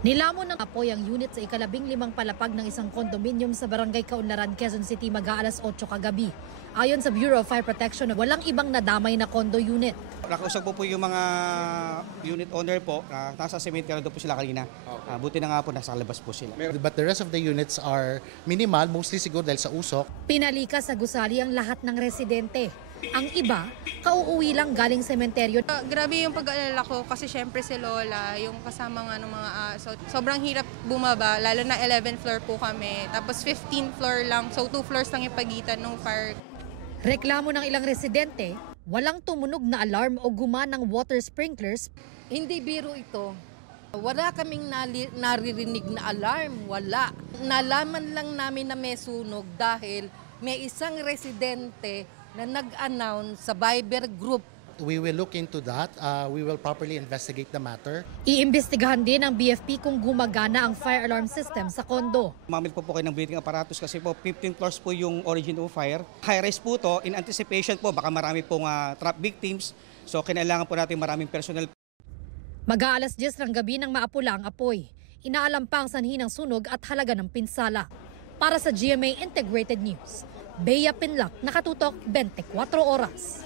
Nilamon ng apoy ang unit sa ika-15 palapag ng isang kondominium sa Barangay Kaunlaran, Quezon City mag-aalas 8 kagabi. Ayon sa Bureau of Fire Protection, walang ibang nadamay na condo unit. Nakausap po yung mga unit owner po, nasa cemetery doon po sila kanina. Buti na nga po nasa labas po sila. But the rest of the units are minimal, mostly siguro dahil sa usok. Pinalikas sa gusali ang lahat ng residente. Ang iba, kauuwi lang galing sementeryo. Grabe yung pag-aalala ko kasi syempre si Lola, yung kasama nga ng mga sobrang hirap bumaba, lalo na 11th floor po kami. Tapos 15th floor lang, so 2 floors lang yung pagitan ng fire. Reklamo ng ilang residente, walang tumunog na alarm o gumanang water sprinklers. Hindi biro ito. Wala kaming naririnig na alarm, wala. Nalaman lang namin na may sunog dahil may isang residente na nag-announce sa Viber group. We will look into that. We will properly investigate the matter. Iimbestigahan din ng BFP kung gumagana ang fire alarm system sa kondo. Mamit po kayo ng breathing apparatus kasi po 15 floors po yung origin of fire. High rise po to, in anticipation po baka marami pong trap victims. So kinailangan po natin maraming personnel. Mag-aalas 10 ng gabi nang maapula ang apoy. Inaalam pa ang sanhi ng sunog at halaga ng pinsala. Para sa GMA Integrated News, Bea Pinlac, nakatutok 24 oras.